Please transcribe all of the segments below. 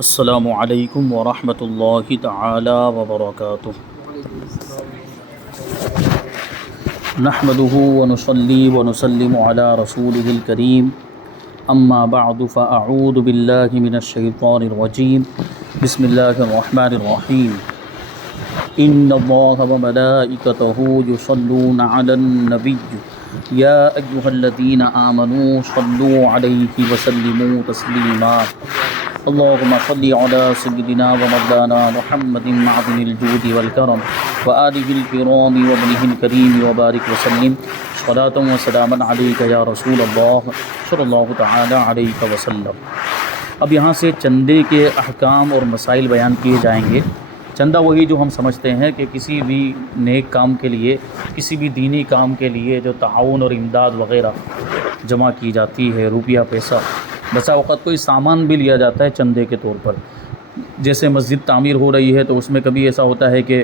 السلام علیکم ورحمۃ اللہ تعالی وبرکاتہ۔ نحمده ونصلي ونسلم على رسوله الكريم، اما بعد فاعوذ باللہ من الشیطان الرجیم، بسم اللہ الرحمن الرحیم۔ ان اللہ وملائکتہ یصلون علی النبی یا ایھا الذین آمنوا صلوا علیہ وسلموا تسلیما۔ اللهم صل على سيدنا ومولانا محمد معدن الجود والكرم وآله الكرام وابنه الكريم وبارك وسلم صلاة وسلاما عليك يا رسول الله صلی اللہ تعالی علیہ وسلم۔ اب یہاں سے چندے کے احکام اور مسائل بیان کیے جائیں گے۔ چندہ وہی جو ہم سمجھتے ہیں کہ کسی بھی نیک کام کے لیے، کسی بھی دینی کام کے لیے جو تعاون اور امداد وغیرہ جمع کی جاتی ہے، روپیہ پیسہ، بسا اوقات کوئی سامان بھی لیا جاتا ہے چندے کے طور پر۔ جیسے مسجد تعمیر ہو رہی ہے تو اس میں کبھی ایسا ہوتا ہے کہ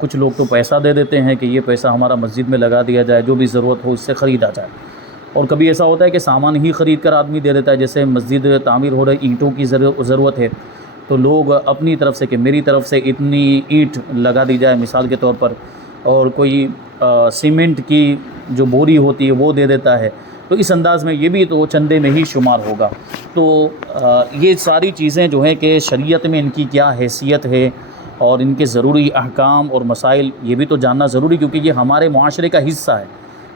کچھ لوگ تو پیسہ دے دیتے ہیں کہ یہ پیسہ ہمارا مسجد میں لگا دیا جائے، جو بھی ضرورت ہو اس سے خریدا جائے۔ اور کبھی ایسا ہوتا ہے کہ سامان ہی خرید کر آدمی دے دیتا ہے، جیسے مسجد تعمیر ہو رہی، اینٹوں کی ضرورت ہے تو لوگ اپنی طرف سے کہ میری طرف سے اتنی اینٹ لگا دی جائے مثال کے طور پر، اور کوئی سیمنٹ کی جو بوری ہوتی ہے وہ دے دیتا ہے، تو اس انداز میں یہ بھی تو چندے میں ہی شمار ہوگا۔ تو یہ ساری چیزیں جو ہیں کہ شریعت میں ان کی کیا حیثیت ہے اور ان کے ضروری احکام اور مسائل یہ بھی تو جاننا ضروری، کیونکہ یہ ہمارے معاشرے کا حصہ ہے،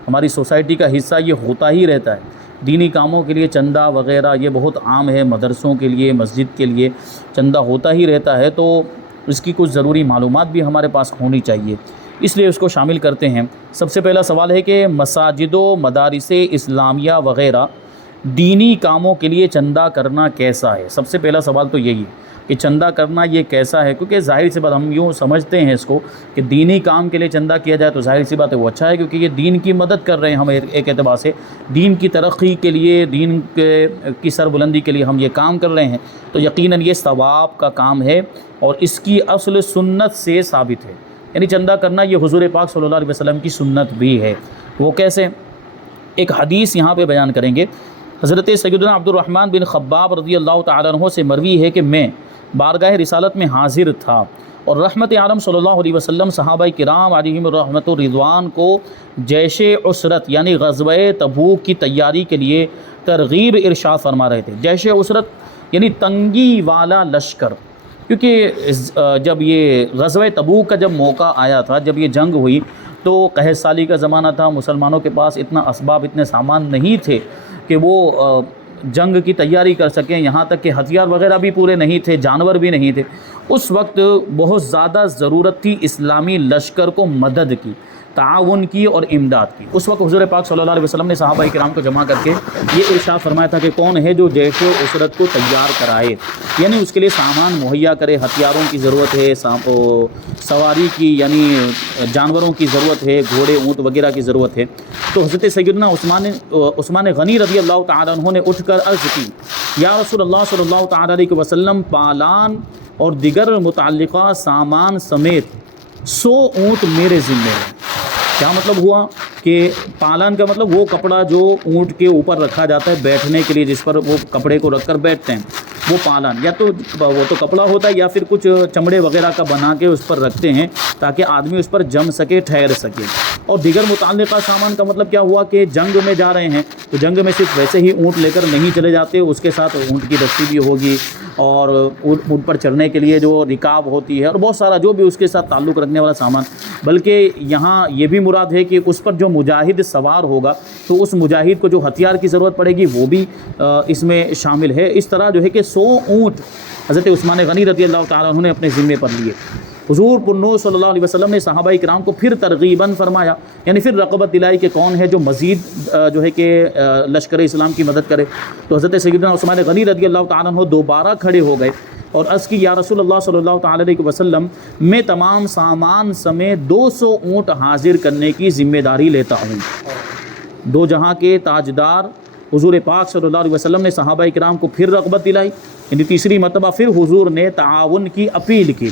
ہماری سوسائٹی کا حصہ یہ ہوتا ہی رہتا ہے۔ دینی کاموں کے لیے چندہ وغیرہ یہ بہت عام ہے، مدرسوں کے لیے، مسجد کے لیے چندہ ہوتا ہی رہتا ہے، تو اس کی کچھ ضروری معلومات بھی ہمارے پاس ہونی چاہیے، اس لیے اس کو شامل کرتے ہیں۔ سب سے پہلا سوال ہے کہ مساجد و مدارس اسلامیہ وغیرہ دینی کاموں کے لیے چندہ کرنا کیسا ہے؟ سب سے پہلا سوال تو یہی ہے کہ چندہ کرنا یہ کیسا ہے، کیونکہ ظاہر سی بات ہم یوں سمجھتے ہیں اس کو کہ دینی کام کے لیے چندہ کیا جائے تو ظاہر سی بات ہے وہ اچھا ہے، کیونکہ یہ دین کی مدد کر رہے ہیں ہم ایک اعتبار سے، دین کی ترقی کے لیے، دین کی سربلندی کے لیے ہم یہ کام کر رہے ہیں، تو یقیناً یہ ثواب کا کام ہے اور اس کی اصل سنت سے ثابت ہے۔ یعنی چندہ کرنا یہ حضور پاک صلی اللہ علیہ وسلم کی سنت بھی ہے۔ وہ کیسے؟ ایک حدیث یہاں پہ بیان کریں گے۔ حضرت سیدنا عبد الرحمن بن خباب رضی اللہ تعالیٰ عنہ سے مروی ہے کہ میں بارگاہ رسالت میں حاضر تھا اور رحمت عالم صلی اللہ علیہ وسلم صحابہ کرام علیہم الرحمت الرضوان کو جیش عسرت یعنی غزوہ تبوک کی تیاری کے لیے ترغیب ارشاد فرما رہے تھے۔ جیش عسرت یعنی تنگی والا لشکر، کیونکہ جب یہ غزوہ تبوک کا جب موقع آیا تھا، جب یہ جنگ ہوئی تو قحط سالی کا زمانہ تھا، مسلمانوں کے پاس اتنا اسباب، اتنے سامان نہیں تھے کہ وہ جنگ کی تیاری کر سکیں، یہاں تک کہ ہتھیار وغیرہ بھی پورے نہیں تھے، جانور بھی نہیں تھے۔ اس وقت بہت زیادہ ضرورت تھی اسلامی لشکر کو مدد کی، تعاون کی اور امداد کی۔ اس وقت حضور پاک صلی اللہ علیہ وسلم نے صحابہ کرام کو جمع کر کے یہ ارشاد فرمایا تھا کہ کون ہے جو جیش و عسرت کو تیار کرائے، یعنی اس کے لیے سامان مہیا کرے، ہتھیاروں کی ضرورت ہے، سواری کی یعنی جانوروں کی ضرورت ہے، گھوڑے اونٹ وغیرہ کی ضرورت ہے۔ تو حضرت سیدنا عثمان غنی رضی اللہ تعالیٰ عنہ نے اٹھ کر عرض کی، یا رسول اللہ صلی اللہ تعالیٰ علیہ وسلم، پالان اور دیگر متعلقہ سامان سمیت 100 اونٹ میرے ذمے ہیں۔ کیا مطلب ہوا کہ پالان کا مطلب وہ کپڑا جو اونٹ کے اوپر رکھا جاتا ہے بیٹھنے کے لیے، جس پر وہ کپڑے کو رکھ کر بیٹھتے ہیں، وہ پالان، یا تو وہ تو کپڑا ہوتا ہے یا پھر کچھ چمڑے وغیرہ کا بنا کے اس پر رکھتے ہیں تاکہ آدمی اس پر جم سکے، ٹھہر سکے۔ اور دیگر متعلقہ سامان کا مطلب کیا ہوا کہ جنگ میں جا رہے ہیں تو جنگ میں صرف ویسے ہی اونٹ لے کر نہیں چلے جاتے، اس کے ساتھ اونٹ کی رسی بھی ہوگی اور اونٹ پر چڑھنے کے لیے جو رکاب ہوتی ہے اور بہت سارا جو بھی اس کے ساتھ تعلق رکھنے والا سامان، بلکہ یہاں یہ بھی مراد ہے کہ اس پر جو مجاہد سوار ہوگا تو اس مجاہد کو جو ہتھیار کی ضرورت پڑے گی وہ بھی اس میں شامل ہے۔ اس طرح جو ہے کہ 100 اونٹ حضرت عثمان غنی رضی اللہ تعالیٰ عنہ نے اپنے ذمے پر لیے۔ حضور پرنور صلی اللہ علیہ وسلم نے صحابہ کرام کو پھر ترغیباً فرمایا، یعنی پھر رغبت دلائی کہ کون ہے جو مزید جو ہے کہ لشکر اسلام کی مدد کرے۔ تو حضرت سیدنا عثمان غنی رضی اللہ تعالیٰ عنہ دوبارہ کھڑے ہو گئے اور عرض کی، یا رسول اللہ صلی اللہ تعالیٰ علیہ وسلم، میں تمام سامان سمیت 200 اونٹ حاضر کرنے کی ذمہ داری لیتا ہوں۔ دو جہاں کے تاجدار حضور پاک صلی اللہ علیہ وسلم نے صحابہ کرام کو پھر رغبت دلائی، یعنی تیسری مرتبہ پھر حضور نے تعاون کی اپیل کی۔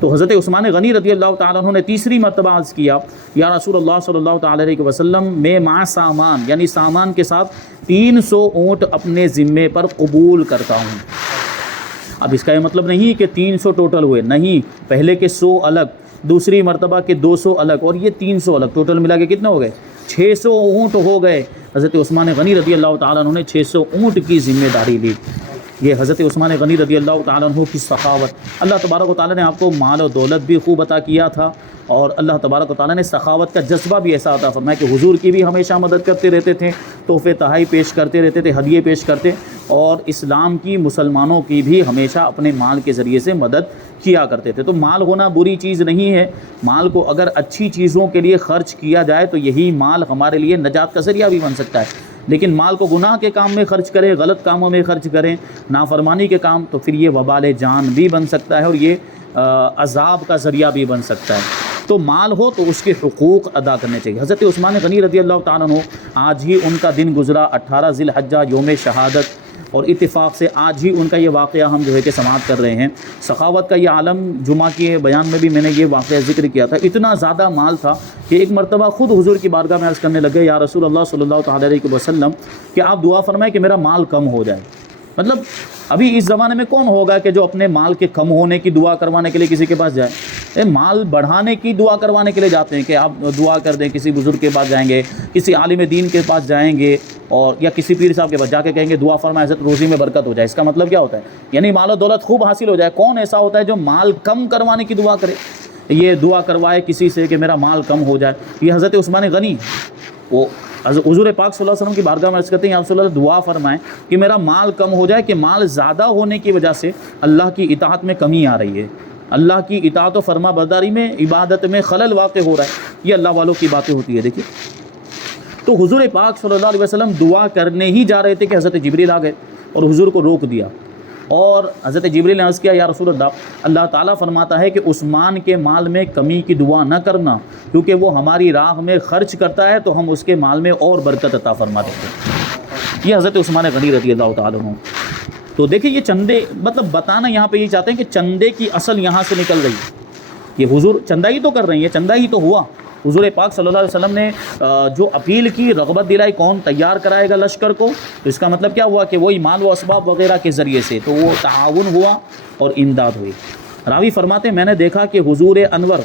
تو حضرت عثمان غنی رضی اللہ تعالیٰ عنہ نے تیسری مرتبہ عرض کیا، یا رسول اللہ صلی اللہ تعالیٰ علیہ وسلم، میں مع سامان یعنی سامان کے ساتھ 300 اونٹ اپنے ذمے پر قبول کرتا ہوں۔ اب اس کا یہ مطلب نہیں کہ 300 ٹوٹل ہوئے، نہیں، پہلے کے 100 الگ، دوسری مرتبہ کے 200 الگ، اور یہ 300 الگ، ٹوٹل ملا کے کتنے ہو گئے؟ 600 اونٹ ہو گئے۔ حضرت عثمان غنی رضی اللہ تعالیٰ عنہ نے 600 اونٹ کی ذمہ داری لی۔ یہ حضرت عثمان غنی رضی اللہ تعالیٰ عنہ کی سخاوت۔ اللہ تبارک و تعالیٰ نے آپ کو مال و دولت بھی خوب عطا کیا تھا، اور اللہ تبارک و تعالیٰ نے سخاوت کا جذبہ بھی ایسا عطا فرمایا کہ حضور کی بھی ہمیشہ مدد کرتے رہتے تھے، تحفے تحائی پیش کرتے رہتے تھے، ہدیے پیش کرتے، اور اسلام کی، مسلمانوں کی بھی ہمیشہ اپنے مال کے ذریعے سے مدد کیا کرتے تھے۔ تو مال ہونا بری چیز نہیں ہے، مال کو اگر اچھی چیزوں کے لیے خرچ کیا جائے تو یہی مال ہمارے لیے نجات کا ذریعہ بھی بن سکتا ہے، لیکن مال کو گناہ کے کام میں خرچ کریں، غلط کاموں میں خرچ کریں، نافرمانی کے کام، تو پھر یہ وبال جان بھی بن سکتا ہے، اور یہ عذاب کا ذریعہ بھی بن سکتا ہے۔ تو مال ہو تو اس کے حقوق ادا کرنے چاہیے۔ حضرت عثمان غنی رضی اللہ تعالیٰ عنہ، آج ہی ان کا دن گزرا، 18 ذی الحجہ، یوم شہادت، اور اتفاق سے آج ہی ان کا یہ واقعہ ہم جو ہے کہ سماعت کر رہے ہیں۔ سخاوت کا یہ عالم، جمعہ کے بیان میں بھی میں نے یہ واقعہ ذکر کیا تھا، اتنا زیادہ مال تھا کہ ایک مرتبہ خود حضور کی بارگاہ میں عرض کرنے لگے، یا رسول اللہ صلی اللہ تعالیٰ علیہ وسلم کہ آپ دعا فرمائیں کہ میرا مال کم ہو جائے۔ مطلب ابھی اس زمانے میں کون ہوگا کہ جو اپنے مال کے کم ہونے کی دعا کروانے کے لیے کسی کے پاس جائے؟ مال بڑھانے کی دعا کروانے کے لیے جاتے ہیں کہ آپ دعا کر دیں، کسی بزرگ کے پاس جائیں گے، کسی عالم دین کے پاس جائیں گے، اور یا کسی پیر صاحب کے پاس جا کے کہیں گے دعا فرمائے حضرت روزی میں برکت ہو جائے۔ اس کا مطلب کیا ہوتا ہے؟ یعنی مال و دولت خوب حاصل ہو جائے۔ کون ایسا ہوتا ہے جو مال کم کروانے کی دعا کرے؟ یہ دعا کروائے کسی سے کہ میرا مال کم ہو جائے۔ یہ حضرت عثمان غنی، وہ حضور پاک صلی اللہ علیہ وسلم کی بارگاہ میں عرض کرتے ہیں، یا رسول اللہ دعا فرمائیں کہ میرا مال کم ہو جائے، کہ مال زیادہ ہونے کی وجہ سے اللہ کی اطاعت میں کمی آ رہی ہے، اللہ کی اطاعت و فرما برداری میں، عبادت میں خلل واقع ہو رہا ہے۔ یہ اللہ والوں کی باتیں ہوتی ہے۔ دیکھیے، تو حضور پاک صلی اللہ علیہ وسلم دعا کرنے ہی جا رہے تھے کہ حضرت جبریل آ گئے اور حضور کو روک دیا، اور حضرت جبریل نے عرض کیا، یا رسول اللہ تعالیٰ فرماتا ہے کہ عثمان کے مال میں کمی کی دعا نہ کرنا، کیونکہ وہ ہماری راہ میں خرچ کرتا ہے تو ہم اس کے مال میں اور برکت عطا فرما دیتے ہیں۔ یہ حضرت عثمان غنی رضی اللہ تعالیٰ عنہ۔ تو دیکھیں، یہ چندے، مطلب بتانا یہاں پہ یہ چاہتے ہیں کہ چندے کی اصل یہاں سے نکل رہی ہے۔ یہ حضور چندہ ہی تو کر رہی ہیں، چندہ ہی تو ہوا۔ حضور پاک صلی اللہ علیہ وسلم نے جو اپیل کی، رغبت دلائی، کون تیار کرائے گا لشکر کو، تو اس کا مطلب کیا ہوا کہ وہی مال و اسباب وغیرہ کے ذریعے سے تو وہ تعاون ہوا اور امداد ہوئی۔ راوی فرماتے ہیں، میں نے دیکھا کہ حضور انور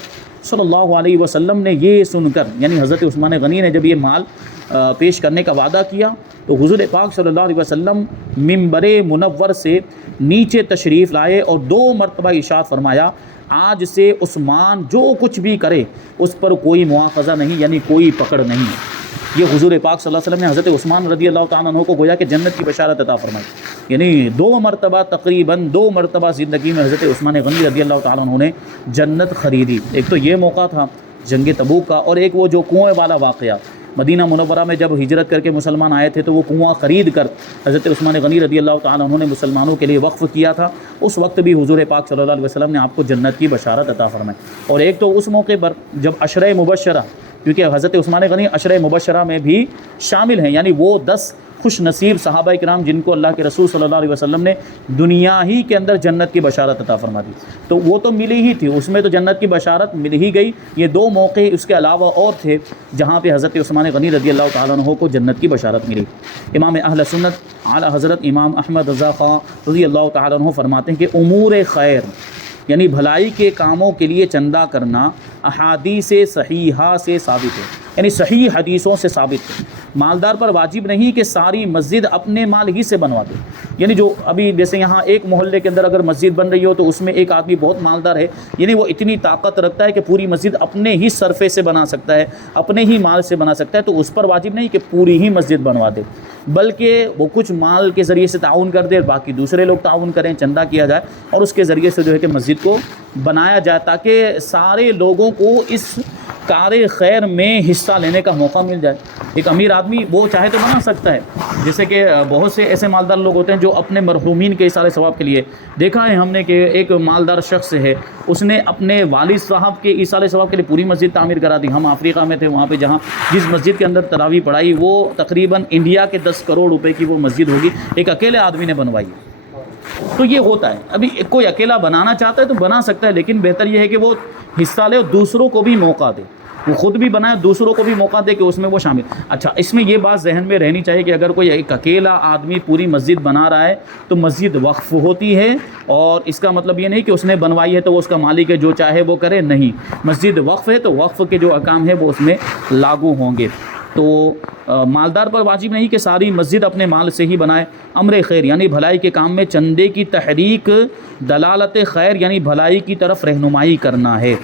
صلی اللہ علیہ وسلم نے یہ سن کر، یعنی حضرت عثمان غنی نے جب یہ مال پیش کرنے کا وعدہ کیا، تو حضور پاک صلی اللہ علیہ وسلم منبر منور سے نیچے تشریف لائے اور 2 مرتبہ ارشاد فرمایا، آج سے عثمان جو کچھ بھی کرے اس پر کوئی مواخذہ نہیں، یعنی کوئی پکڑ نہیں۔ یہ حضور پاک صلی اللہ علیہ وسلم نے حضرت عثمان رضی اللہ تعالیٰ عنہ کو گویا کہ جنت کی بشارت عطا فرمائی۔ یعنی 2 مرتبہ، تقریباً 2 مرتبہ زندگی میں حضرت عثمان غنی رضی اللہ تعالیٰ عنہ نے جنت خریدی۔ ایک تو یہ موقع تھا جنگ تبوک کا، اور ایک وہ جو کنویں والا واقعہ، مدینہ منورہ میں جب ہجرت کر کے مسلمان آئے تھے تو وہ کنواں خرید کر حضرت عثمان غنی رضی اللہ تعالیٰ عنہ نے مسلمانوں کے لیے وقف کیا تھا۔ اس وقت بھی حضور پاک صلی اللہ علیہ وسلم نے آپ کو جنت کی بشارت عطا فرمائی۔ اور ایک تو اس موقع پر جب عشرہ مبشرہ، کیونکہ حضرت عثمان غنی عشرہ مبشرہ میں بھی شامل ہیں، یعنی وہ 10 خوش نصیب صحابہ کرام جن کو اللہ کے رسول صلی اللہ علیہ وسلم نے دنیا ہی کے اندر جنت کی بشارت عطا فرما دی، تو وہ تو ملی ہی تھی، اس میں تو جنت کی بشارت مل ہی گئی۔ یہ 2 موقع اس کے علاوہ اور تھے جہاں پہ حضرت عثمان غنی رضی اللہ تعالیٰ عنہ کو جنت کی بشارت ملی۔ امام اہل سنت اعلیٰ حضرت امام احمد رضا خان رضی اللہ تعالیٰ عنہ فرماتے ہیں کہ امور خیر، یعنی بھلائی کے کاموں کے لیے چندہ کرنا احادیث صحیحہ سے ثابت ہے، یعنی صحیح حدیثوں سے ثابت ہے۔ مالدار پر واجب نہیں کہ ساری مسجد اپنے مال ہی سے بنوا دے، یعنی جو ابھی جیسے یہاں ایک محلے کے اندر اگر مسجد بن رہی ہو تو اس میں ایک آدمی بہت مالدار ہے، یعنی وہ اتنی طاقت رکھتا ہے کہ پوری مسجد اپنے ہی صرفے سے بنا سکتا ہے، اپنے ہی مال سے بنا سکتا ہے، تو اس پر واجب نہیں کہ پوری ہی مسجد بنوا دے، بلکہ وہ کچھ مال کے ذریعے سے تعاون کر دے، باقی دوسرے لوگ تعاون کریں، چندہ کیا جائے اور اس کے ذریعے سے جو ہے کہ مسجد کو بنایا جائے، تاکہ سارے لوگوں کو اس کار خیر میں حصہ لینے کا موقع مل جائے۔ ایک امیر آدمی وہ چاہے تو بنا سکتا ہے، جیسے کہ بہت سے ایسے مالدار لوگ ہوتے ہیں جو اپنے مرحومین کے ایثار ثواب کے لیے، دیکھا ہے ہم نے کہ ایک مالدار شخص ہے، اس نے اپنے والد صاحب کے ایثار ثواب کے لیے پوری مسجد تعمیر کرا دی۔ ہم افریقہ میں تھے، وہاں پہ جس مسجد کے اندر تراویح پڑھائی وہ تقریباً انڈیا کے 10 کروڑ روپے کی وہ مسجد ہوگی، ایک اکیلے آدمی نے بنوائی۔ تو یہ ہوتا ہے، ابھی کوئی اکیلا بنانا چاہتا ہے تو بنا سکتا ہے، لیکن بہتر یہ ہے کہ وہ حصہ لے اور دوسروں کو بھی موقع دے۔ وہ خود بھی بنائے، دوسروں کو بھی موقع دے کہ اس میں وہ شامل۔ اچھا، اس میں یہ بات ذہن میں رہنی چاہیے کہ اگر کوئی ایک اکیلا آدمی پوری مسجد بنا رہا ہے تو مسجد وقف ہوتی ہے، اور اس کا مطلب یہ نہیں کہ اس نے بنوائی ہے تو وہ اس کا مالک ہے، جو چاہے وہ کرے، نہیں، مسجد وقف ہے تو وقف کے جو احکام ہیں وہ اس میں لاگو ہوں گے۔ تو مالدار پر واجب نہیں کہ ساری مسجد اپنے مال سے ہی بنائے۔ امر خیر یعنی بھلائی کے کام میں چندے کی تحریک دلالت خیر یعنی بھلائی کی طرف رہنمائی کرنا ہے،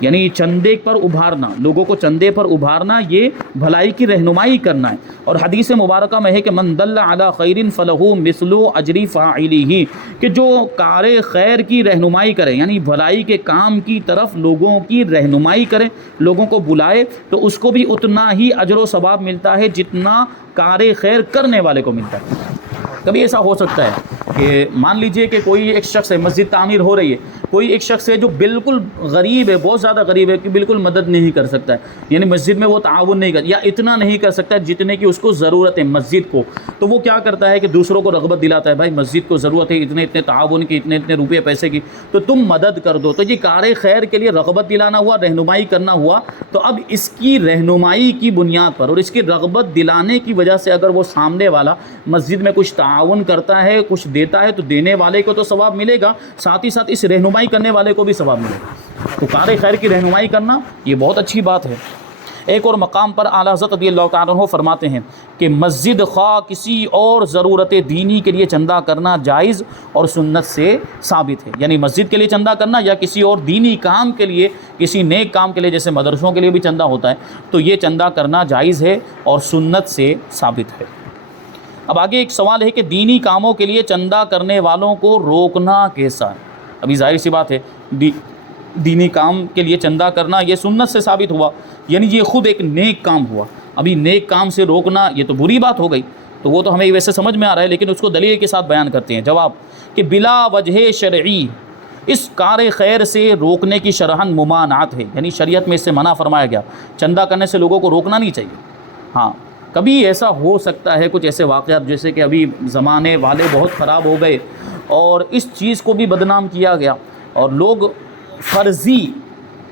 یعنی چندے پر ابھارنا، لوگوں کو چندے پر ابھارنا، یہ بھلائی کی رہنمائی کرنا ہے۔ اور حدیث مبارکہ میں ہے کہ من دل علی خیر فلہ مثل اجر فاعلہ، کہ جو کار خیر کی رہنمائی کرے، یعنی بھلائی کے کام کی طرف لوگوں کی رہنمائی کرے، لوگوں کو بلائے، تو اس کو بھی اتنا ہی اجر و ثواب ملتا ہے جتنا کار خیر کرنے والے کو ملتا ہے۔ کبھی ایسا ہو سکتا ہے کہ مان لیجئے کہ کوئی ایک شخص ہے، مسجد تعمیر ہو رہی ہے، کوئی ایک شخص ہے جو بالکل غریب ہے، بہت زیادہ غریب ہے، کہ بالکل مدد نہیں کر سکتا ہے، یعنی مسجد میں وہ تعاون نہیں کر، یا اتنا نہیں کر سکتا جتنے کی اس کو ضرورت ہے مسجد کو، تو وہ کیا کرتا ہے کہ دوسروں کو رغبت دلاتا ہے، بھائی مسجد کو ضرورت ہے اتنے اتنے تعاون کی، اتنے اتنے روپے پیسے کی، تو تم مدد کر دو۔ تو یہ کار خیر کے لیے رغبت دلانا ہوا، رہنمائی کرنا ہوا۔ تو اب اس کی رہنمائی کی بنیاد پر اور اس کی رغبت دلانے کی وجہ سے اگر وہ سامنے والا مسجد میں کچھ تعاون کرتا ہے، کچھ دیتا ہے، تو دینے والے کو تو ثواب ملے گا، ساتھ ہی ساتھ اس رہنمائی کرنے والے کو بھی ثواب ملے گا۔ تو کار خیر کی رہنمائی کرنا یہ بہت اچھی بات ہے۔ ایک اور مقام پر اعلیٰ حضرت رضی اللہ تعالیٰ عنہ فرماتے ہیں کہ مسجد خواہ کسی اور ضرورت دینی کے لیے چندہ کرنا جائز اور سنت سے ثابت ہے، یعنی مسجد کے لیے چندہ کرنا یا کسی اور دینی کام کے لیے، کسی نیک کام کے لیے، جیسے مدرسوں کے لیے بھی چندہ ہوتا ہے، تو یہ چندہ کرنا جائز ہے اور سنت سے ثابت ہے۔ اب آگے ایک سوال ہے کہ دینی کاموں کے لیے چندہ کرنے والوں کو روکنا کیسا ہے؟ ابھی ظاہر سی بات ہے دینی کام کے لیے چندہ کرنا یہ سنت سے ثابت ہوا، یعنی یہ خود ایک نیک کام ہوا۔ ابھی نیک کام سے روکنا یہ تو بری بات ہو گئی، تو وہ تو ہمیں ویسے سمجھ میں آ رہا ہے، لیکن اس کو دلیل کے ساتھ بیان کرتے ہیں۔ جواب کہ بلا وجہ شرعی اس کار خیر سے روکنے کی شرحن ممانعت ہے، یعنی شریعت میں اس سے منع فرمایا گیا، چندہ کرنے سے لوگوں کو روکنا نہیں چاہیے۔ ہاں کبھی ایسا ہو سکتا ہے، کچھ ایسے واقعات جیسے کہ ابھی زمانے والے بہت خراب ہو گئے اور اس چیز کو بھی بدنام کیا گیا، اور لوگ فرضی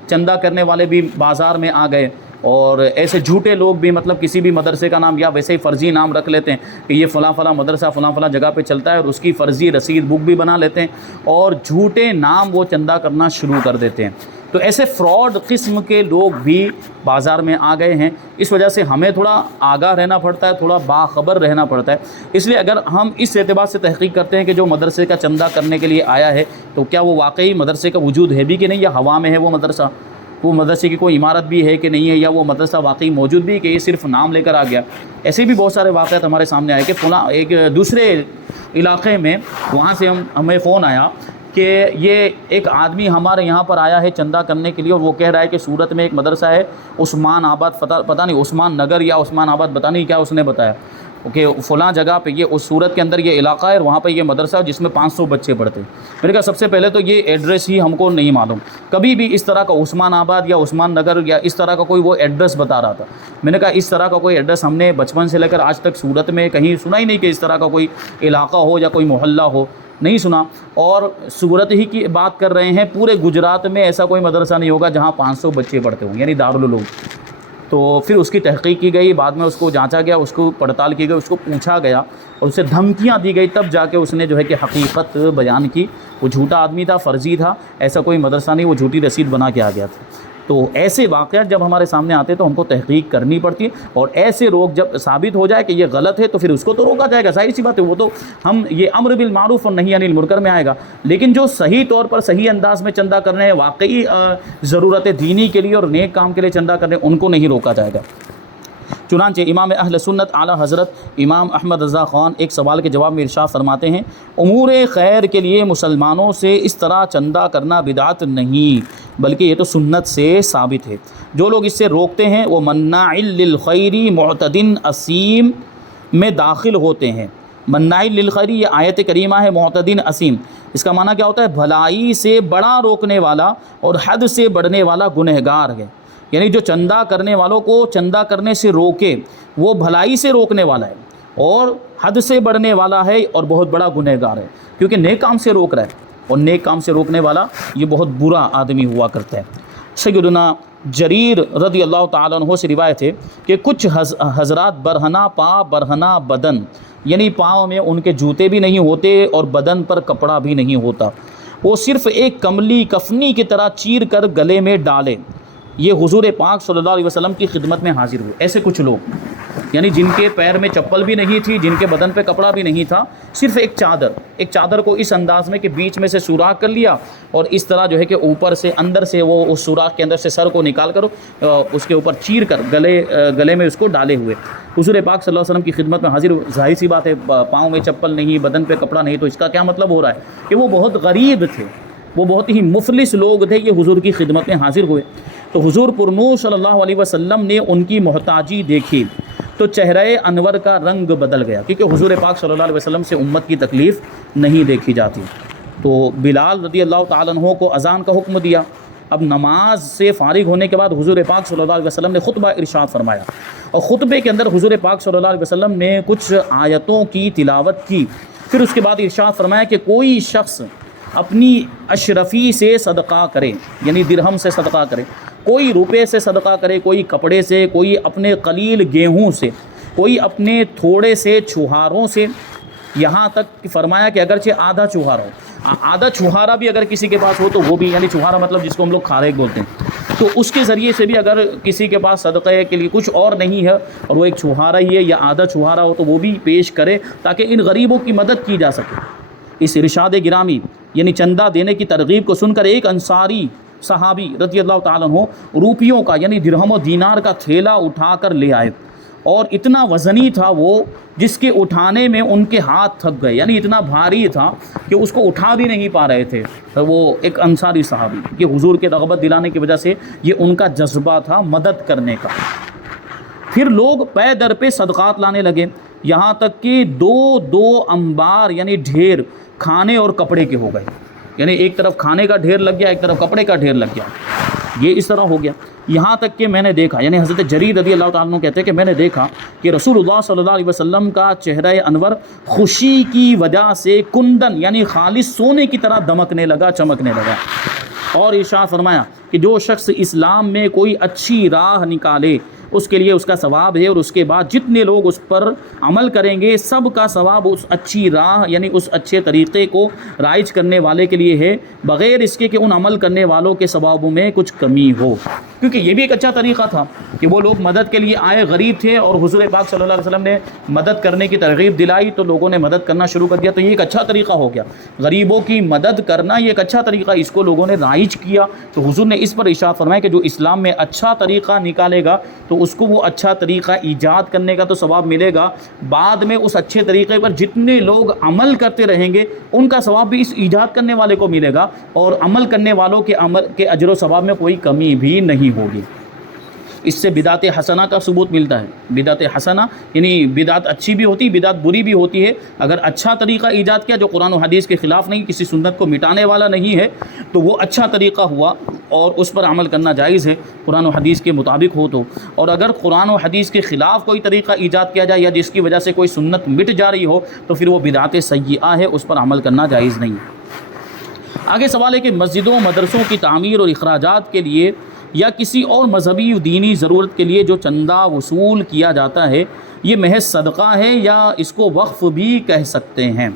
چندہ کرنے والے بھی بازار میں آ گئے، اور ایسے جھوٹے لوگ بھی مطلب کسی بھی مدرسے کا نام یا ویسے ہی فرضی نام رکھ لیتے ہیں کہ یہ فلاں فلاں مدرسہ فلاں فلاں جگہ پہ چلتا ہے، اور اس کی فرضی رسید بک بھی بنا لیتے ہیں اور جھوٹے نام وہ چندہ کرنا شروع کر دیتے ہیں۔ تو ایسے فراڈ قسم کے لوگ بھی بازار میں آ گئے ہیں، اس وجہ سے ہمیں تھوڑا آگاہ رہنا پڑتا ہے، تھوڑا باخبر رہنا پڑتا ہے۔ اس لیے اگر ہم اس اعتبار سے تحقیق کرتے ہیں کہ جو مدرسے کا چندہ کرنے کے لیے آیا ہے تو کیا وہ واقعی مدرسے کا وجود ہے بھی کہ نہیں، یا ہوا میں ہے وہ مدرسہ، وہ مدرسے کی کوئی عمارت بھی ہے کہ نہیں ہے، یا وہ مدرسہ واقعی موجود بھی کہ یہ صرف نام لے کر آ گیا۔ ایسے بھی بہت سارے واقعات ہمارے سامنے آئے کہ فلاں ایک دوسرے علاقے میں، وہاں سے ہمیں فون آیا کہ یہ ایک آدمی ہمارے یہاں پر آیا ہے چندہ کرنے کے لیے، اور وہ کہہ رہا ہے کہ سورت میں ایک مدرسہ ہے عثمان آباد، پتہ نہیں عثمان نگر یا عثمان آباد، پتہ نہیں کیا اس نے بتایا کہ فلاں جگہ پہ یہ اس سورت کے اندر یہ علاقہ ہے، اور وہاں پہ یہ مدرسہ ہے جس میں 500 بچے پڑھتے ہیں۔ میں نے کہا سب سے پہلے تو یہ ایڈریس ہی ہم کو نہیں معلوم، کبھی بھی اس طرح کا عثمان آباد یا عثمان نگر یا اس طرح کا کوئی وہ ایڈریس بتا رہا تھا۔ میں نے کہا اس طرح کا کوئی ایڈریس ہم نے بچپن سے لے کر آج تک سورت میں کہیں سنا ہی نہیں کہ اس طرح کا کوئی علاقہ ہو یا کوئی محلہ ہو، نہیں سنا۔ اور سورت ہی کی بات کر رہے ہیں، پورے گجرات میں ایسا کوئی مدرسہ نہیں ہوگا جہاں 500 بچے پڑھتے ہوں، یعنی دارالعلوم۔ تو پھر اس کی تحقیق کی گئی، بعد میں اس کو جانچا گیا، اس کو پڑتال کی گئی، اس کو پوچھا گیا اور اسے دھمکیاں دی گئی، تب جا کے اس نے جو ہے کہ حقیقت بیان کی۔ وہ جھوٹا آدمی تھا، فرضی تھا، ایسا کوئی مدرسہ نہیں، وہ جھوٹی رسید بنا کے آ گیا تھا۔ تو ایسے واقعات جب ہمارے سامنے آتے تو ہم کو تحقیق کرنی پڑتی ہے، اور ایسے روک جب ثابت ہو جائے کہ یہ غلط ہے تو پھر اس کو تو روکا جائے گا، ظاہر سی بات ہے، وہ تو ہم یہ امر بالمعروف اور نہی عن المنکر میں آئے گا۔ لیکن جو صحیح طور پر صحیح انداز میں چندہ کرنے ہیں، واقعی ضرورت دینی کے لیے اور نیک کام کے لیے چندہ کرنے، ان کو نہیں روکا جائے گا۔ چنانچہ امام اہل سنت اعلیٰ حضرت امام احمد رضا خان ایک سوال کے جواب میں ارشاد فرماتے ہیں، امور خیر کے لیے مسلمانوں سے اس طرح چندہ کرنا بدعت نہیں، بلکہ یہ تو سنت سے ثابت ہے۔ جو لوگ اس سے روکتے ہیں وہ مناع للخیر معتد اسیم میں داخل ہوتے ہیں۔ مناع للخیر یہ آیت کریمہ ہے، معتد اسیم، اس کا معنی کیا ہوتا ہے؟ بھلائی سے بڑا روکنے والا اور حد سے بڑھنے والا گنہگار ہے۔ یعنی جو چندہ کرنے والوں کو چندہ کرنے سے روکے وہ بھلائی سے روکنے والا ہے اور حد سے بڑھنے والا ہے اور بہت بڑا گنہگار ہے، کیونکہ نیک کام سے روک رہا ہے، اور نیک کام سے روکنے والا یہ بہت برا آدمی ہوا کرتا ہے۔ سیدنا جریر رضی اللہ تعالیٰ عنہ سے روایت ہے کہ کچھ حضرات برہنہ پا برہنہ بدن، یعنی پاؤں میں ان کے جوتے بھی نہیں ہوتے اور بدن پر کپڑا بھی نہیں ہوتا، وہ صرف ایک کملی کفنی کی طرح چیر کر گلے میں ڈالے، یہ حضور پاک صلی اللہ علیہ وسلم کی خدمت میں حاضر ہوئے۔ ایسے کچھ لوگ یعنی جن کے پیر میں چپل بھی نہیں تھی، جن کے بدن پہ کپڑا بھی نہیں تھا، صرف ایک چادر کو اس انداز میں کہ بیچ میں سے سوراخ کر لیا اور اس طرح جو ہے کہ اوپر سے اندر سے وہ اس سوراخ کے اندر سے سر کو نکال کر اس کے اوپر چیر کر گلے میں اس کو ڈالے ہوئے حضور پاک صلی اللہ علیہ وسلم کی خدمت میں حاضر ہوئے۔ ظاہر سی بات ہے، پاؤں میں چپل نہیں، بدن پہ کپڑا نہیں، تو اس کا کیا مطلب ہو رہا ہے کہ وہ بہت غریب تھے، وہ بہت ہی مفلس لوگ تھے، یہ حضور کی خدمت میں حاضر ہوئے۔ تو حضور پرنور صلی اللہ علیہ وسلم نے ان کی محتاجی دیکھی تو چہرہ انور کا رنگ بدل گیا، کیونکہ حضور پاک صلی اللہ علیہ وسلم سے امت کی تکلیف نہیں دیکھی جاتی۔ تو بلال رضی اللہ تعالیٰ عنہ کو اذان کا حکم دیا۔ اب نماز سے فارغ ہونے کے بعد حضور پاک صلی اللہ علیہ وسلم نے خطبہ ارشاد فرمایا، اور خطبے کے اندر حضور پاک صلی اللہ علیہ وسلم نے کچھ آیتوں کی تلاوت کی۔ پھر اس کے بعد ارشاد فرمایا کہ کوئی شخص اپنی اشرفی سے صدقہ کرے، یعنی درہم سے صدقہ کرے، کوئی روپے سے صدقہ کرے، کوئی کپڑے سے، کوئی اپنے قلیل گیہوں سے، کوئی اپنے تھوڑے سے چھہاروں سے، یہاں تک کہ فرمایا کہ اگرچہ آدھا چھہارا بھی اگر کسی کے پاس ہو تو وہ بھی، یعنی چھہارا مطلب جس کو ہم لوگ خارق بولتے ہیں، تو اس کے ذریعے سے بھی اگر کسی کے پاس صدقے کے لیے کچھ اور نہیں ہے اور وہ ایک چھہارا ہی ہے یا آدھا چھہارا ہو تو وہ بھی پیش کرے تاکہ ان غریبوں کی مدد کی جا سکے۔ اس ارشاد گرامی یعنی چندہ دینے کی ترغیب کو سن کر ایک انصاری صحابی رضی اللہ تعالیٰ عنہ روپیوں کا یعنی درہم و دینار کا تھیلا اٹھا کر لے آئے، اور اتنا وزنی تھا وہ جس کے اٹھانے میں ان کے ہاتھ تھک گئے، یعنی اتنا بھاری تھا کہ اس کو اٹھا بھی نہیں پا رہے تھے۔ وہ ایک انصاری صحابی، کہ حضور کے رغبت دلانے کی وجہ سے یہ ان کا جذبہ تھا مدد کرنے کا۔ پھر لوگ پے در پہ صدقات لانے لگے، یہاں تک کہ دو انبار یعنی ڈھیر کھانے اور کپڑے کے ہو گئے، یعنی ایک طرف کھانے کا ڈھیر لگ گیا، ایک طرف کپڑے کا ڈھیر لگ گیا، یہ اس طرح ہو گیا۔ یہاں تک کہ میں نے دیکھا، یعنی حضرت جریر رضی اللہ تعالیٰ عنہ کہتے ہیں کہ میں نے دیکھا کہ رسول اللہ صلی اللہ علیہ وسلم کا چہرہ انور خوشی کی وجہ سے کندن یعنی خالص سونے کی طرح دمکنے لگا، چمکنے لگا، اور ارشاد فرمایا کہ جو شخص اسلام میں کوئی اچھی راہ نکالے اس کے لیے اس کا ثواب ہے، اور اس کے بعد جتنے لوگ اس پر عمل کریں گے سب کا ثواب اس اچھی راہ یعنی اس اچھے طریقے کو رائج کرنے والے کے لیے ہے، بغیر اس کے کہ ان عمل کرنے والوں کے ثوابوں میں کچھ کمی ہو۔ کیونکہ یہ بھی ایک اچھا طریقہ تھا کہ وہ لوگ مدد کے لیے آئے، غریب تھے، اور حضور پاک صلی اللہ علیہ وسلم نے مدد کرنے کی ترغیب دلائی تو لوگوں نے مدد کرنا شروع کر دیا، تو یہ ایک اچھا طریقہ ہو گیا، غریبوں کی مدد کرنا یہ ایک اچھا طریقہ، اس کو لوگوں نے رائج کیا۔ تو حضور نے اس پر ارشاد فرمایا کہ جو اسلام میں اچھا طریقہ نکالے گا تو اس کو وہ اچھا طریقہ ایجاد کرنے کا تو ثواب ملے گا، بعد میں اس اچھے طریقے پر جتنے لوگ عمل کرتے رہیں گے ان کا ثواب بھی اس ایجاد کرنے والے کو ملے گا، اور عمل کرنے والوں کے عمل کے اجر و ثواب میں کوئی کمی بھی نہیں ہوگی۔ اس سے بدعت حسنہ کا ثبوت ملتا ہے۔ بدعت حسنہ یعنی بدعت اچھی بھی ہوتی ہے، بدعت بری بھی ہوتی ہے۔ اگر اچھا طریقہ ایجاد کیا جو قرآن و حدیث کے خلاف نہیں، کسی سنت کو مٹانے والا نہیں ہے، تو وہ اچھا طریقہ ہوا اور اس پر عمل کرنا جائز ہے، قرآن و حدیث کے مطابق ہو تو۔ اور اگر قرآن و حدیث کے خلاف کوئی طریقہ ایجاد کیا جائے یا جس کی وجہ سے کوئی سنت مٹ جا رہی ہو تو پھر وہ بدعت سیئہ ہے، اس پر عمل کرنا جائز نہیں۔ آگے سوال ہے کہ مسجدوں مدرسوں کی تعمیر اور اخراجات کے لیے یا کسی اور مذہبی و دینی ضرورت کے لیے جو چندہ وصول کیا جاتا ہے یہ محض صدقہ ہے یا اس کو وقف بھی کہہ سکتے ہیں؟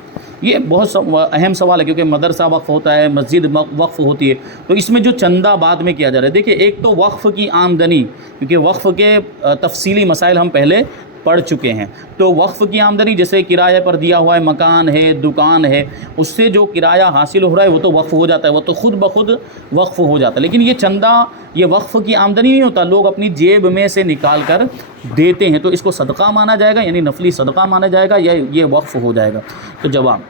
یہ بہت اہم سوال ہے، کیونکہ مدرسہ وقف ہوتا ہے، مسجد وقف ہوتی ہے، تو اس میں جو چندہ بعد میں کیا جا رہا ہے، دیکھیں ایک تو وقف کی آمدنی، کیونکہ وقف کے تفصیلی مسائل ہم پہلے پڑھ چکے ہیں، تو وقف کی آمدنی جیسے کرایہ پر دیا ہوا ہے مکان ہے، دکان ہے، اس سے جو کرایہ حاصل ہو رہا ہے وہ تو وقف ہو جاتا ہے، وہ تو خود بخود وقف ہو جاتا ہے۔ لیکن یہ چندہ یہ وقف کی آمدنی نہیں ہوتا، لوگ اپنی جیب میں سے نکال کر دیتے ہیں، تو اس کو صدقہ مانا جائے گا، یعنی نفلی صدقہ مانا جائے گا، یا یہ وقف ہو جائے گا؟ تو جواب،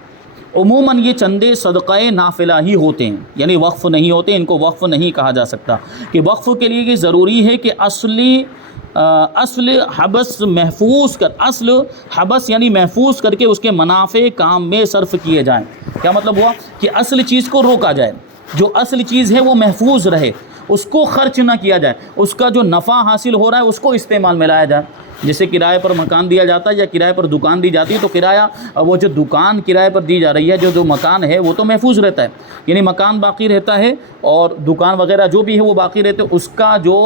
عموماً یہ چندے صدقہ نافلہ ہی ہوتے ہیں، یعنی وقف نہیں ہوتے، ان کو وقف نہیں کہا جا سکتا۔ کہ وقف کے لیے یہ ضروری ہے کہ اصل حبس محفوظ کر، اصل حبس یعنی محفوظ کر کے اس کے منافع کام میں صرف کیے جائیں۔ کیا مطلب ہوا؟ کہ اصل چیز کو روکا جائے، جو اصل چیز ہے وہ محفوظ رہے، اس کو خرچ نہ کیا جائے، اس کا جو نفع حاصل ہو رہا ہے اس کو استعمال میں لایا جائے۔ جیسے کرائے پر مکان دیا جاتا ہے یا کرائے پر دکان دی جاتی ہے، تو کرایہ وہ جو دکان کرائے پر دی جا رہی ہے، جو مکان ہے وہ تو محفوظ رہتا ہے، یعنی مکان باقی رہتا ہے اور دکان وغیرہ جو بھی ہے وہ باقی رہتے ہیں، اس کا جو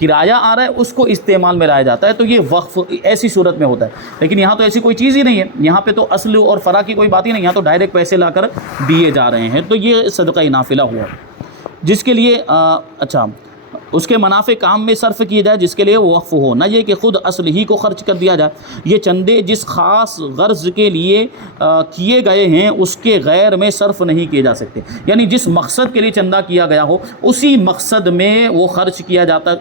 کرایہ آ رہا ہے اس کو استعمال میں لایا جاتا ہے، تو یہ وقف ایسی صورت میں ہوتا ہے۔ لیکن یہاں تو ایسی کوئی چیز ہی نہیں ہے، یہاں پہ تو اصل اور فرع کی کوئی بات ہی نہیں، یہاں تو ڈائریکٹ پیسے لا کر دیے جا رہے ہیں، تو یہ صدقہ نافلہ ہوا جس کے لیے اچھا اس کے منافع کام میں صرف کیے جائے جس کے لیے وقف ہو، نہ یہ کہ خود اصل ہی کو خرچ کر دیا جائے۔ یہ چندے جس خاص غرض کے لیے کیے گئے ہیں اس کے غیر میں صرف نہیں کیے جا سکتے، یعنی جس مقصد کے لیے چندہ کیا گیا ہو اسی مقصد میں وہ خرچ کیا جاتا،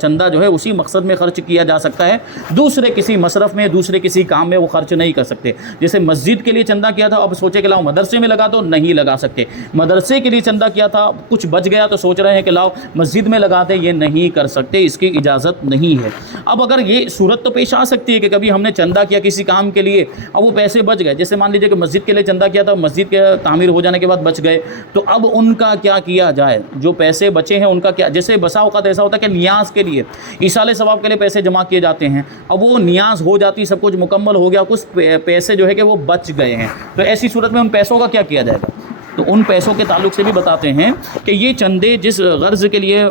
چندہ جو ہے اسی مقصد میں خرچ کیا جا سکتا ہے، دوسرے کسی مصرف میں دوسرے کسی کام میں وہ خرچ نہیں کر سکتے۔ جیسے مسجد کے لیے چندہ کیا تھا، اب سوچے کہ لاؤ مدرسے میں لگا دو، نہیں لگا سکتے۔ مدرسے کے لیے چندہ کیا تھا، کچھ بچ گیا تو سوچ رہے ہیں کہ لاؤ مسجد میں لگا دیں، یہ نہیں کر سکتے، اس کی اجازت نہیں ہے۔ اب اگر یہ صورت تو پیش آ سکتی ہے کہ کبھی ہم نے چندہ کیا کسی کام کے لیے، اب وہ پیسے بچ گئے، جیسے مان لیجیے کہ مسجد کے لیے چندہ کیا تھا، مسجد کے تعمیر ہو جانے کے بعد بچ گئے، تو اب ان کا کیا کیا جائے؟ جو پیسے بچے ہیں ان کا کیا؟ جیسے بسا اوقات ایسا ہوتا ہے کہ نیاز کے لیے، ایصال ثواب کے لیے پیسے جمع کیے جاتے ہیں، اب وہ نیاز ہو جاتی، سب کچھ مکمل ہو گیا، کچھ پیسے جو ہے کہ وہ بچ گئے ہیں، تو ایسی صورت میں ان پیسوں کا کیا کیا جائے گا؟ تو ان پیسوں کے تعلق سے بھی بتاتے ہیں کہ یہ چندے جس غرض کے لیے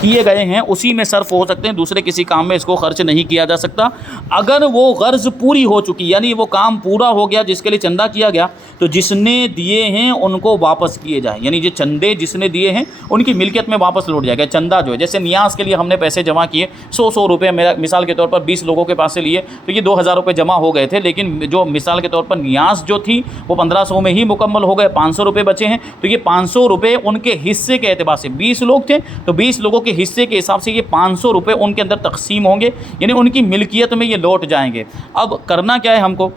کیے گئے ہیں اسی میں صرف ہو سکتے ہیں، دوسرے کسی کام میں اس کو خرچ نہیں کیا جا سکتا۔ اگر وہ غرض پوری ہو چکی، یعنی وہ کام پورا ہو گیا جس کے لیے چندہ کیا گیا، تو جس نے دیے ہیں ان کو واپس کیے جائیں، یعنی یہ چندے جس نے دیے ہیں ان کی ملکیت میں واپس لوٹ جائے گا۔ چندہ جو ہے جیسے نیاز کے لیے ہم نے پیسے جمع کیے 100 روپے، میرا مثال کے طور پر 20 لوگوں کے پاس سے لیے تو یہ 2000 روپے جمع ہو گئے تھے، لیکن جو مثال کے طور پر نیاز جو تھی وہ 1500 میں ہی مکمل ہو گئے، 500 روپے بچے ہیں، تو یہ 500 روپے ان کے حصے کے اعتبار سے 20 لوگ تھے تو 20 لوگوں کے حصے کے حساب سے یہ 500 روپے ان کے اندر تقسیم ہوں گے، یعنی ان کی ملکیت میں یہ لوٹ جائیں گے۔ اب کرنا کیا ہے ہم کو؟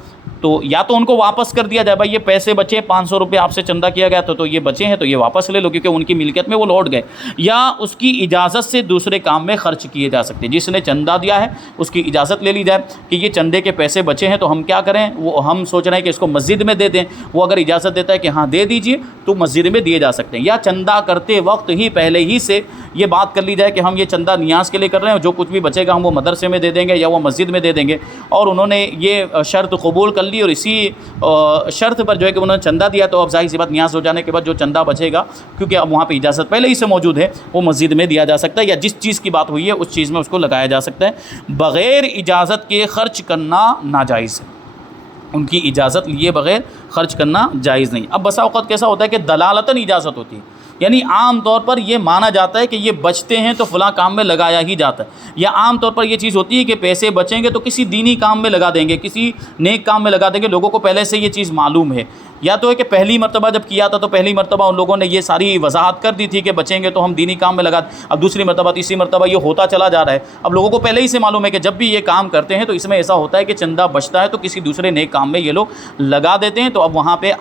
تو یا تو ان کو واپس کر دیا جائے، بھائی یہ پیسے بچے 500 روپے آپ سے چندہ کیا گیا تو یہ بچے ہیں تو یہ واپس لے لو کیونکہ ان کی ملکیت میں وہ لوٹ گئے، یا اس کی اجازت سے دوسرے کام میں خرچ کیے جا سکتے ہیں۔ جس نے چندہ دیا ہے اس کی اجازت لے لی جائے کہ یہ چندے کے پیسے بچے ہیں تو ہم کیا کریں، وہ ہم سوچ رہے ہیں کہ اس کو مسجد میں دے دیں، وہ اگر اجازت دیتا ہے کہ ہاں دے دیجئے تو مسجد میں دیے جا سکتے ہیں، یا چندہ کرتے وقت ہی پہلے ہی سے یہ بات کر لی جائے کہ ہم یہ چندہ نیاز کے لیے کر رہے ہیں، جو کچھ بھی بچے گا ہم وہ مدرسے میں دے دیں گے یا وہ مسجد میں دے دیں گے، اور انہوں نے یہ شرط قبول کر لی اور اسی شرط پر جو ہے کہ انہوں نے چندہ دیا، تو اب ظاہر سی بات نیاز ہو جانے کے بعد جو چندہ بچے گا کیونکہ اب وہاں پہ اجازت پہلے ہی سے موجود ہے وہ مسجد میں دیا جا سکتا ہے، یا جس چیز کی بات ہوئی ہے اس چیز میں اس کو لگایا جا سکتا ہے۔ بغیر اجازت کے خرچ کرنا ناجائز ہے، ان کی اجازت لیے بغیر خرچ کرنا جائز نہیں۔ اب بسا اوقات کیسا ہوتا ہے کہ دلالتاً اجازت ہوتی ہے، یعنی عام طور پر یہ مانا جاتا ہے کہ یہ بچتے ہیں تو فلاں کام میں لگایا ہی جاتا ہے، یا عام طور پر یہ چیز ہوتی ہے کہ پیسے بچیں گے تو کسی دینی کام میں لگا دیں گے، کسی نیک کام میں لگا دیں گے، لوگوں کو پہلے سے یہ چیز معلوم ہے، یا تو ہے کہ پہلی مرتبہ جب کیا تھا تو پہلی مرتبہ ان لوگوں نے یہ ساری وضاحت کر دی تھی کہ بچیں گے تو ہم دینی کام میں لگا دیں، اب دوسری مرتبہ تیسری مرتبہ یہ ہوتا چلا جا رہا ہے، اب لوگوں کو پہلے ہی سے معلوم ہے کہ جب بھی یہ کام کرتے ہیں تو اس میں ایسا ہوتا ہے کہ چندہ بچتا ہے تو کسی دوسرے نیک کام میں یہ لوگ لگا دیتے ہیں، تو اب وہاں پہ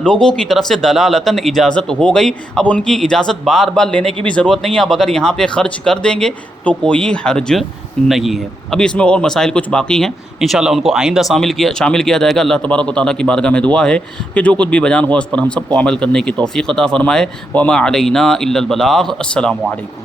لوگوں کی طرف سے دلالتاً اجازت ہو گئی، اب ان کی اجازت بار بار لینے کی بھی ضرورت نہیں ہے، اب اگر یہاں پہ خرچ کر دیں گے تو کوئی حرج نہیں ہے۔ ابھی اس میں اور مسائل کچھ باقی ہیں، انشاءاللہ ان کو آئندہ شامل کیا جائے گا۔ اللہ تبارک و تعالیٰ کی بارگاہ میں دعا ہے کہ جو کچھ بھی بیان ہوا اس پر ہم سب کو عمل کرنے کی توفیق عطا فرمائے۔ وما علینا الا البلاغ۔ السلام علیکم۔